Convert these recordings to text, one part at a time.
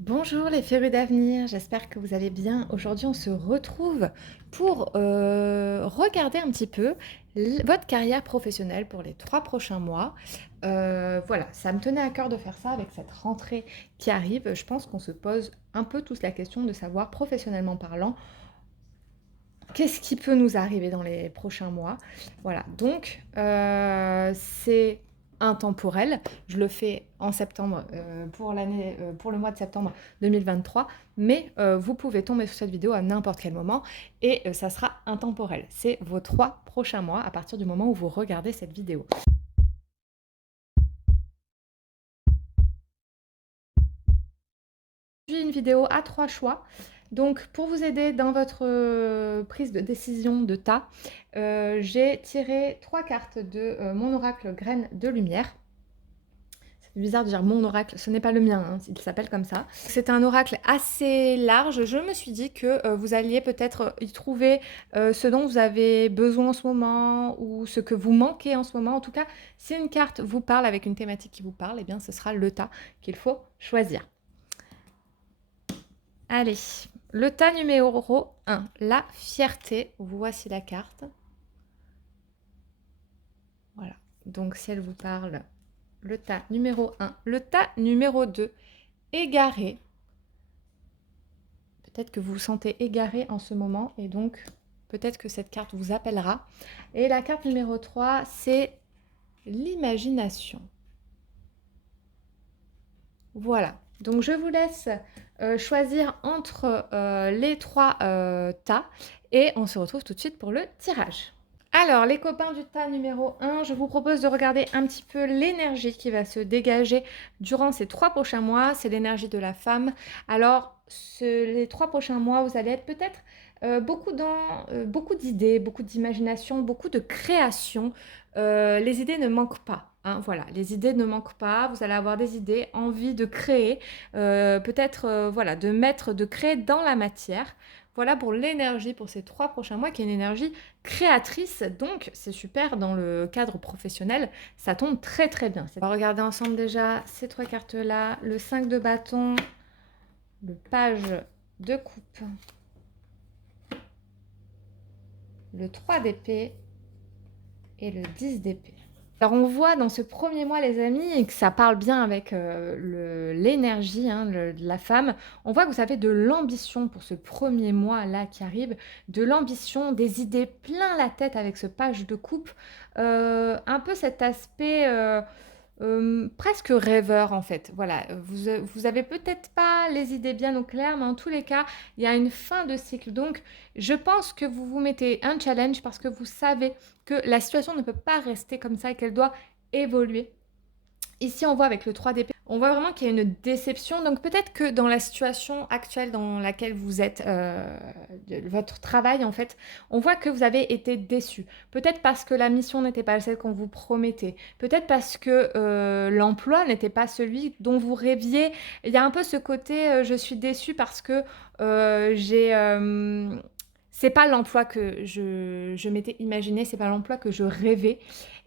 Bonjour les férus d'avenir, j'espère que vous allez bien. Aujourd'hui, on se retrouve pour regarder un petit peu votre carrière professionnelle pour les 3 prochains mois. Voilà, ça me tenait à cœur de faire ça avec cette rentrée qui arrive. Je pense qu'on se pose un peu tous la question de savoir, professionnellement parlant, qu'est-ce qui peut nous arriver dans les prochains mois. Voilà, donc c'est intemporel. Je le fais en septembre pour le mois de septembre 2023, mais vous pouvez tomber sur cette vidéo à n'importe quel moment et ça sera intemporel. C'est vos 3 prochains mois à partir du moment où vous regardez cette vidéo. Une vidéo à 3 choix. Donc, pour vous aider dans votre prise de décision de tas, j'ai tiré 3 cartes de mon oracle Graines de Lumière. C'est bizarre de dire mon oracle, ce n'est pas le mien, hein, il s'appelle comme ça. C'est un oracle assez large. Je me suis dit que vous alliez peut-être y trouver ce dont vous avez besoin en ce moment ou ce que vous manquez en ce moment. En tout cas, si une carte vous parle avec une thématique qui vous parle, eh bien, ce sera le tas qu'il faut choisir. Allez, le tas numéro 1, la fierté. Voici la carte. Voilà. Donc, si elle vous parle, le tas numéro 1. Le tas numéro 2, égaré. Peut-être que vous vous sentez égaré en ce moment et donc peut-être que cette carte vous appellera. Et la carte numéro 3, c'est l'imagination. Voilà. Donc, je vous laisse choisir entre les 3 tas et on se retrouve tout de suite pour le tirage. Alors, les copains du tas numéro 1, je vous propose de regarder un petit peu l'énergie qui va se dégager durant ces 3 prochains mois. C'est l'énergie de la femme. Alors, les 3 prochains mois, vous allez être peut-être beaucoup d'idées, beaucoup d'imagination, beaucoup de création. Les idées ne manquent pas. Hein, voilà, les idées ne manquent pas. Vous allez avoir des idées, envie de créer, peut-être voilà, de créer dans la matière. Voilà pour l'énergie pour ces 3 prochains mois, qui est une énergie créatrice. Donc, c'est super dans le cadre professionnel. Ça tombe très très bien. On va regarder ensemble déjà ces 3 cartes-là. Le 5 de bâton, le page de coupe, le 3 d'épée et le 10 d'épée. Alors, on voit dans ce premier mois, les amis, que ça parle bien avec l'énergie hein, de la femme. On voit que vous avez de l'ambition pour ce premier mois-là qui arrive, de l'ambition, des idées plein la tête avec ce page de coupe. Un peu cet aspect presque rêveur en fait. Voilà, vous avez peut-être pas les idées bien au clair, mais en tous les cas, il y a une fin de cycle. Donc, je pense que vous vous mettez un challenge parce que vous savez que la situation ne peut pas rester comme ça et qu'elle doit évoluer. Ici, on voit avec le 3 d'épée, on voit vraiment qu'il y a une déception. Donc peut-être que dans la situation actuelle dans laquelle vous êtes, de votre travail en fait, on voit que vous avez été déçu. Peut-être parce que la mission n'était pas celle qu'on vous promettait. Peut-être parce que l'emploi n'était pas celui dont vous rêviez. Il y a un peu ce côté, je suis déçue parce que j'ai... c'est pas l'emploi que je m'étais imaginé, c'est pas l'emploi que je rêvais.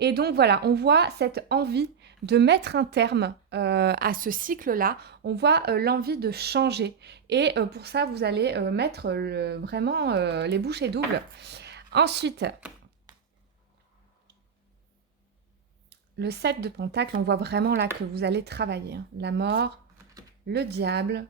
Et donc voilà, on voit cette envie de mettre un terme à ce cycle-là. On voit l'envie de changer. Et pour ça, vous allez mettre vraiment les bouchées doubles. Ensuite, le 7 de Pentacle, on voit vraiment là que vous allez travailler. Hein. La mort, le diable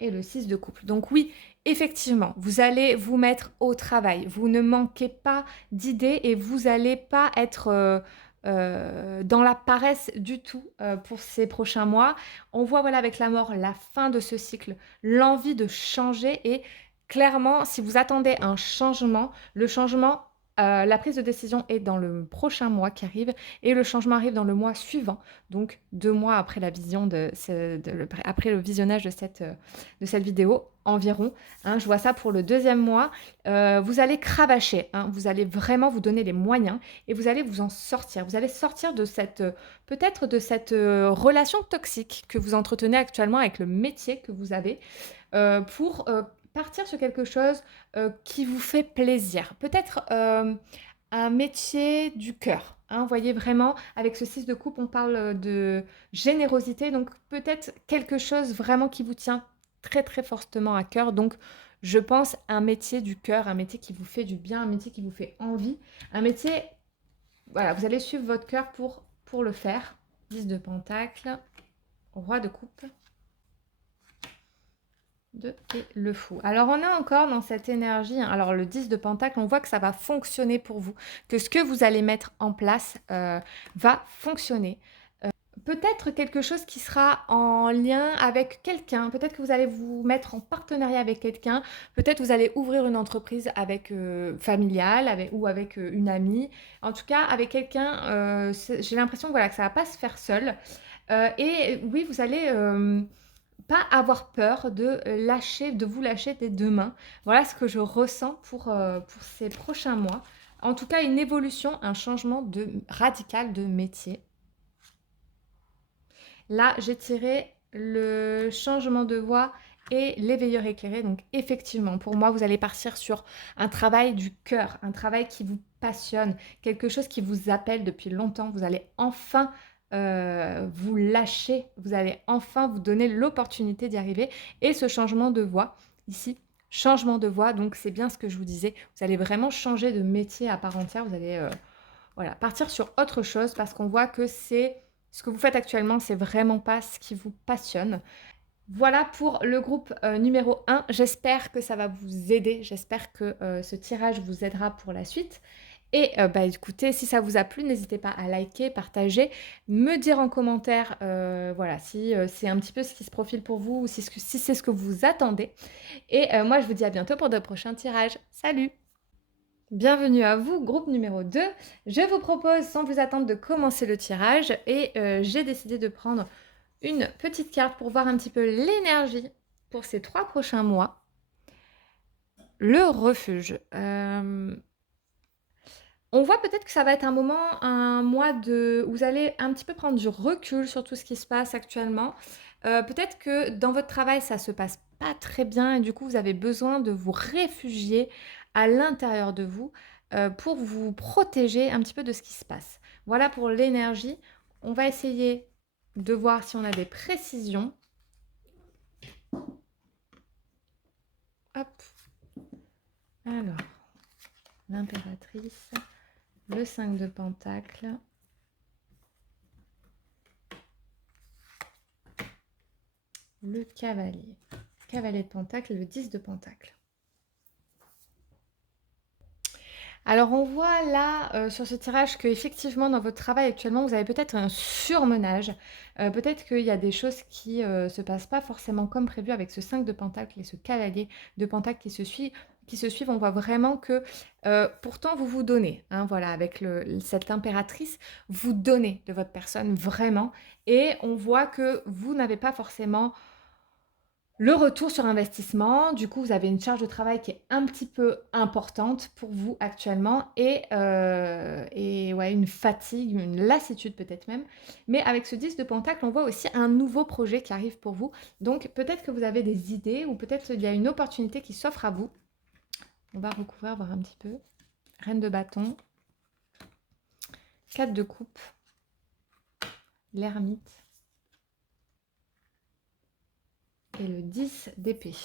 et le 6 de couple. Donc oui, effectivement, vous allez vous mettre au travail. Vous ne manquez pas d'idées et vous n'allez pas être dans la paresse du tout pour ces prochains mois. On voit voilà avec la mort la fin de ce cycle, l'envie de changer et clairement, si vous attendez un changement, le changement, la prise de décision est dans le prochain mois qui arrive et le changement arrive dans le mois suivant, donc 2 mois après après le visionnage de cette vidéo environ. Hein, je vois ça pour le deuxième mois. Vous allez cravacher, hein, vous allez vraiment vous donner les moyens et vous allez vous en sortir. Vous allez sortir de peut-être de cette relation toxique que vous entretenez actuellement avec le métier que vous avez pour partir sur quelque chose qui vous fait plaisir. Peut-être un métier du cœur. Hein. Vous voyez vraiment, avec ce 6 de coupe, on parle de générosité, donc peut-être quelque chose vraiment qui vous tient très très fortement à cœur. Donc je pense un métier du cœur, un métier qui vous fait du bien, un métier qui vous fait envie, un métier, voilà, vous allez suivre votre cœur pour le faire. 10 de pentacle, roi de coupe. 2 et le fou. Alors, on est encore dans cette énergie. Alors, le 10 de pentacle, on voit que ça va fonctionner pour vous, que ce que vous allez mettre en place va fonctionner. Peut-être quelque chose qui sera en lien avec quelqu'un. Peut-être que vous allez vous mettre en partenariat avec quelqu'un. Peut-être vous allez ouvrir une entreprise avec familiale ou avec une amie. En tout cas, avec quelqu'un, j'ai l'impression que, voilà, que ça ne va pas se faire seul. Et oui, vous allez pas avoir peur de vous lâcher des deux mains. Voilà ce que je ressens pour ces prochains mois. En tout cas, une évolution, un changement radical de métier. Là, j'ai tiré le changement de voie et l'éveilleur éclairé. Donc, effectivement, pour moi, vous allez partir sur un travail du cœur, un travail qui vous passionne, quelque chose qui vous appelle depuis longtemps. Vous allez enfin vous lâcher, vous allez enfin vous donner l'opportunité d'y arriver. Et ce changement de voie, ici, changement de voie, donc c'est bien ce que je vous disais. Vous allez vraiment changer de métier à part entière. Vous allez voilà, partir sur autre chose parce qu'on voit que c'est ce que vous faites actuellement, c'est vraiment pas ce qui vous passionne. Voilà pour le groupe numéro 1. J'espère que ça va vous aider. J'espère que ce tirage vous aidera pour la suite. Et bah, écoutez, si ça vous a plu, n'hésitez pas à liker, partager, me dire en commentaire voilà, si c'est un petit peu ce qui se profile pour vous ou si c'est ce que vous attendez. Et moi, je vous dis à bientôt pour de prochains tirages. Salut! Bienvenue à vous, groupe numéro 2. Je vous propose, sans plus attendre, de commencer le tirage et j'ai décidé de prendre une petite carte pour voir un petit peu l'énergie pour ces 3 prochains mois. Le refuge. On voit peut-être que ça va être un mois où vous allez un petit peu prendre du recul sur tout ce qui se passe actuellement. Peut-être que dans votre travail, ça se passe pas très bien et du coup, vous avez besoin de vous réfugier à l'intérieur de vous pour vous protéger un petit peu de ce qui se passe. Voilà pour l'énergie. On va essayer de voir si on a des précisions. Hop. Alors, l'impératrice, le 5 de pentacle, le cavalier, cavalier de pentacle, le 10 de pentacle. Alors on voit là sur ce tirage qu'effectivement dans votre travail actuellement vous avez peut-être un surmenage, peut-être qu'il y a des choses qui se passent pas forcément comme prévu avec ce 5 de pentacle et ce cavalier de pentacle qui se suivent. On voit vraiment que pourtant vous vous donnez, hein, voilà, avec cette impératrice, vous donnez de votre personne vraiment et on voit que vous n'avez pas forcément le retour sur investissement. Du coup, vous avez une charge de travail qui est un petit peu importante pour vous actuellement et ouais, une fatigue, une lassitude peut-être même. Mais avec ce 10 de pentacle, on voit aussi un nouveau projet qui arrive pour vous. Donc peut-être que vous avez des idées ou peut-être il y a une opportunité qui s'offre à vous. On va recouvrir, voir un petit peu. Reine de bâton. 4 de coupe. L'ermite. Et le 10 d'épée.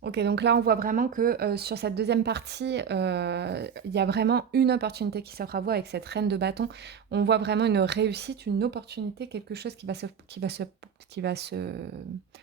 Ok, donc là on voit vraiment que sur cette deuxième partie, il y a vraiment une opportunité qui s'offre à vous avec cette reine de bâton. On voit vraiment une réussite, une opportunité, quelque chose qui va se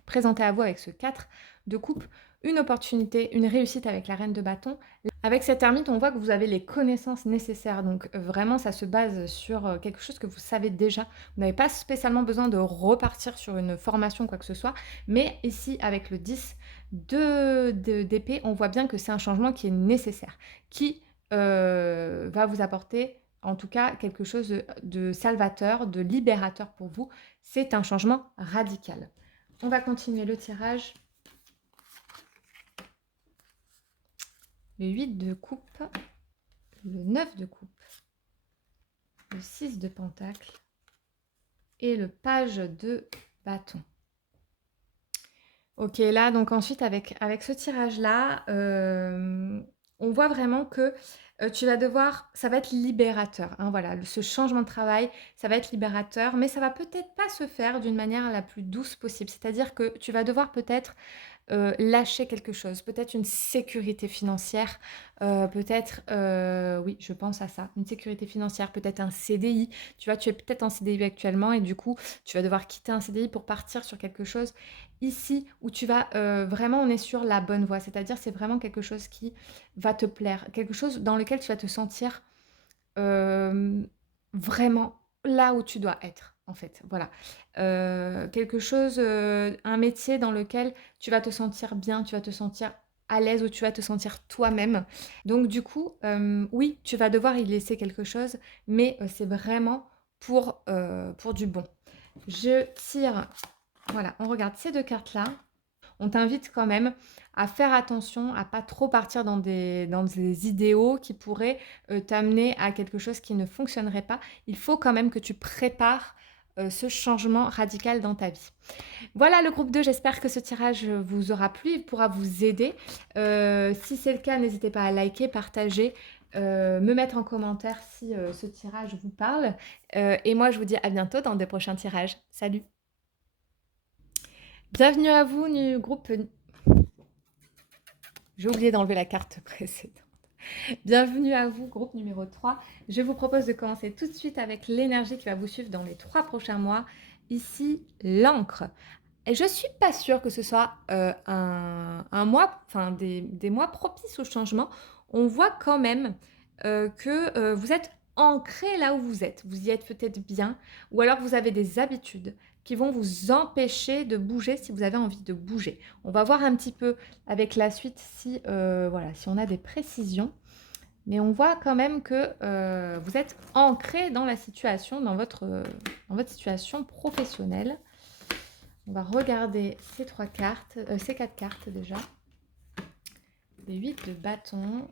présenter à vous avec ce 4 de coupe. Une opportunité, une réussite avec la reine de bâton. Avec cette ermite, on voit que vous avez les connaissances nécessaires. Donc vraiment, ça se base sur quelque chose que vous savez déjà. Vous n'avez pas spécialement besoin de repartir sur une formation, quoi que ce soit. Mais ici, avec le 10 d'épée, on voit bien que c'est un changement qui est nécessaire, qui va vous apporter en tout cas quelque chose de salvateur, de libérateur pour vous. C'est un changement radical. On va continuer le tirage. Le 8 de coupe, le 9 de coupe, le 6 de pentacle et le page de bâton. Ok, là, donc ensuite, avec ce tirage-là, on voit vraiment que tu vas devoir ça va être libérateur, hein, voilà, ce changement de travail, ça va être libérateur, mais ça va peut-être pas se faire d'une manière la plus douce possible. C'est-à-dire que tu vas devoir peut-être lâcher quelque chose, peut-être une sécurité financière, peut-être, oui, je pense à ça, une sécurité financière, peut-être un CDI. Tu vois, tu es peut-être en CDI actuellement et du coup, tu vas devoir quitter un CDI pour partir sur quelque chose ici où tu vas, vraiment on est sur la bonne voie. C'est-à-dire, c'est vraiment quelque chose qui va te plaire, quelque chose dans lequel tu vas te sentir Hem, vraiment là où tu dois être, en fait, voilà. Quelque chose, un métier dans lequel tu vas te sentir bien, tu vas te sentir à l'aise, où tu vas te sentir toi-même. Donc du coup, oui, tu vas devoir y laisser quelque chose, mais c'est vraiment pour du bon. Je tire voilà, on regarde ces 2 cartes-là. On t'invite quand même à faire attention, à pas trop partir dans des idéaux qui pourraient t'amener à quelque chose qui ne fonctionnerait pas. Il faut quand même que tu prépares ce changement radical dans ta vie. Voilà le groupe 2, j'espère que ce tirage vous aura plu, il pourra vous aider. Si c'est le cas, n'hésitez pas à liker, partager, me mettre en commentaire si ce tirage vous parle. Et moi, je vous dis à bientôt dans des prochains tirages. Salut. Bienvenue à vous, groupe. J'ai oublié d'enlever la carte précédente. Bienvenue à vous, groupe numéro 3. Je vous propose de commencer tout de suite avec l'énergie qui va vous suivre dans les 3 prochains mois. Ici, l'encre. Et je ne suis pas sûre que ce soit un mois, enfin des mois propices au changement. On voit quand même que vous êtes ancré là où vous êtes. Vous y êtes peut-être bien, ou alors vous avez des habitudes qui vont vous empêcher de bouger si vous avez envie de bouger. On va voir un petit peu avec la suite si, voilà, si on a des précisions. Mais on voit quand même que vous êtes ancré dans la situation, dans votre situation professionnelle. On va regarder ces 3 cartes, ces 4 cartes déjà. Les 8 de bâton.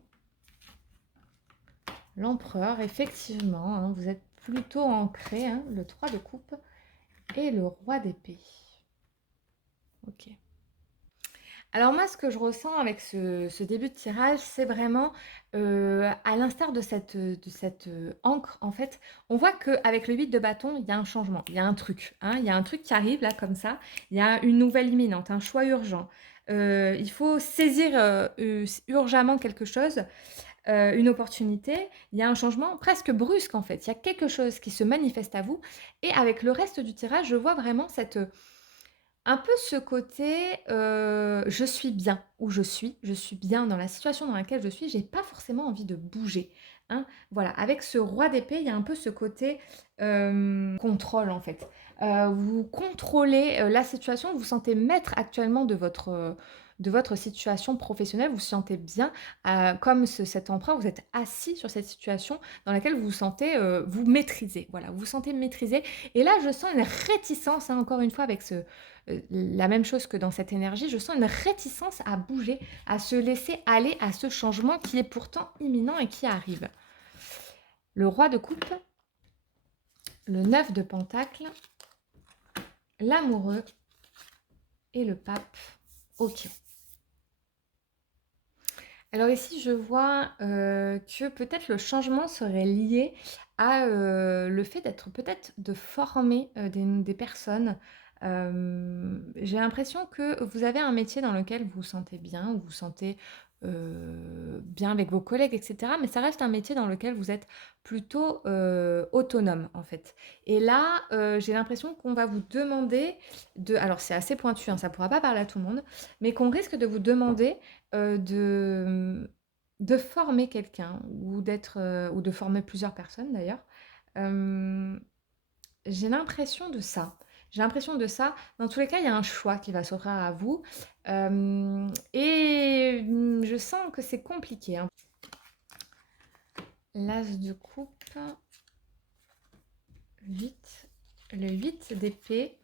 L'empereur, effectivement, hein, vous êtes plutôt ancré, hein, le 3 de coupe et le roi d'épée. Ok. Alors moi, ce que je ressens avec ce début de tirage, c'est vraiment, à l'instar de cette encre, en fait, on voit qu'avec le 8 de bâton, il y a un changement, il y a un truc, hein, il y a un truc qui arrive là comme ça, il y a une nouvelle imminente, un choix urgent. Il faut saisir urgemment quelque chose, une opportunité, il y a un changement presque brusque en fait, il y a quelque chose qui se manifeste à vous et avec le reste du tirage, je vois vraiment un peu ce côté, je suis bien où je suis bien dans la situation dans laquelle je suis, j'ai pas forcément envie de bouger, hein. Voilà, avec ce roi d'épée, il y a un peu ce côté, contrôle en fait. Vous contrôlez, la situation, vous vous sentez maître actuellement de votre situation professionnelle, vous vous sentez bien, comme cet empereur, vous êtes assis sur cette situation dans laquelle vous vous sentez, vous maîtriser. Voilà, vous vous sentez maîtrisé et là, je sens une réticence, hein, encore une fois avec la même chose que dans cette énergie, je sens une réticence à bouger, à se laisser aller à ce changement qui est pourtant imminent et qui arrive. Le roi de coupe, le 9 de pentacle, l'amoureux et le pape. Ok. Alors ici, je vois que peut-être le changement serait lié à le fait d'être peut-être de former des personnes. J'ai l'impression que vous avez un métier dans lequel vous vous sentez bien, où vous vous sentez bien avec vos collègues, etc. Mais ça reste un métier dans lequel vous êtes plutôt autonome, en fait. Et là, j'ai l'impression qu'on va vous demander de... Alors c'est assez pointu, hein, ça ne pourra pas parler à tout le monde, mais qu'on risque de vous demander de former quelqu'un ou d'être, ou de former plusieurs personnes d'ailleurs. Hem, j'ai l'impression de ça. J'ai l'impression de ça. Dans tous les cas, il y a un choix qui va s'offrir à vous, et je sens que c'est compliqué, hein. L'as de coupe, 8, le 8 d'épée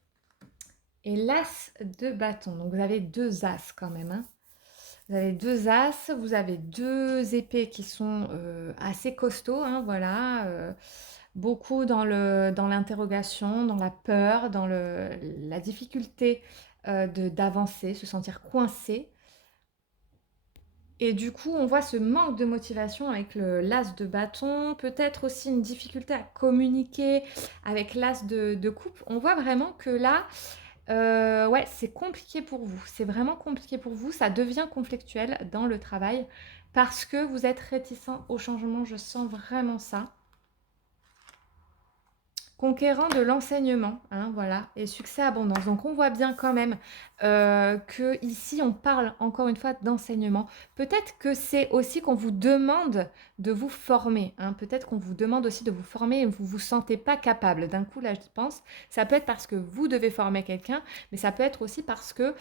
et l'as de bâton. Donc vous avez 2 as quand même, hein. Vous avez 2 as, vous avez 2 épées qui sont assez costauds, hein, voilà. Beaucoup dans l'interrogation, dans la peur, dans la difficulté d'avancer, se sentir coincé. Et du coup, on voit ce manque de motivation avec le l'as de bâton, peut-être aussi une difficulté à communiquer avec l'as de coupe. On voit vraiment que là, ouais, c'est compliqué pour vous. C'est vraiment compliqué pour vous. Ça devient conflictuel dans le travail parce que vous êtes réticent au changement. Je sens vraiment ça. Conquérant de l'enseignement, hein, voilà, et succès abondance. Donc on voit bien quand même que ici on parle encore une fois d'enseignement. Peut-être que c'est aussi qu'on vous demande de vous former, hein. Peut-être qu'on vous demande aussi de vous former et vous vous sentez pas capable. D'un coup là je pense, ça peut être parce que vous devez former quelqu'un, mais ça peut être aussi parce que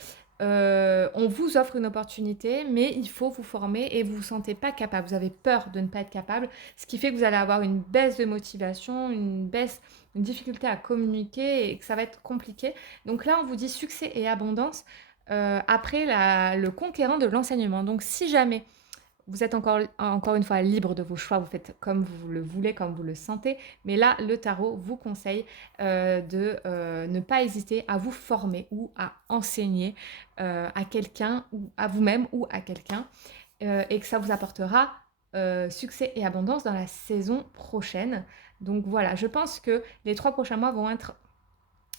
on vous offre une opportunité, mais il faut vous former et vous vous sentez pas capable. Vous avez peur de ne pas être capable, ce qui fait que vous allez avoir une baisse de motivation, une difficulté à communiquer et que ça va être compliqué. Donc là, on vous dit succès et abondance après le conquérant de l'enseignement. Donc si jamais vous êtes encore une fois libre de vos choix, vous faites comme vous le voulez, comme vous le sentez, mais là, le tarot vous conseille de ne pas hésiter à vous former ou à enseigner à quelqu'un ou à vous-même ou à quelqu'un et que ça vous apportera succès et abondance dans la saison prochaine. Donc voilà, je pense que les 3 prochains mois vont être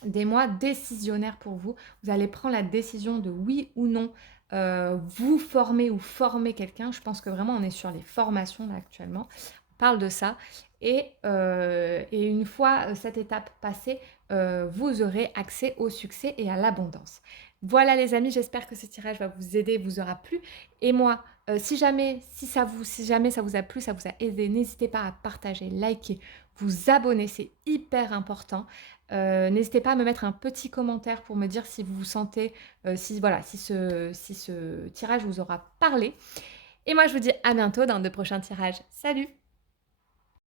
des mois décisionnaires pour vous. Vous allez prendre la décision de oui ou non vous former ou former quelqu'un. Je pense que vraiment on est sur les formations là actuellement. On parle de ça. Et une fois cette étape passée, vous aurez accès au succès et à l'abondance. Voilà les amis, j'espère que ce tirage va vous aider, vous aura plu. Et moi, si jamais ça vous a plu, ça vous a aidé, n'hésitez pas à partager, liker, vous abonner, c'est hyper important. N'hésitez pas à me mettre un petit commentaire pour me dire si vous vous sentez, si voilà, si ce tirage vous aura parlé. Et moi, je vous dis à bientôt dans de prochains tirages. Salut!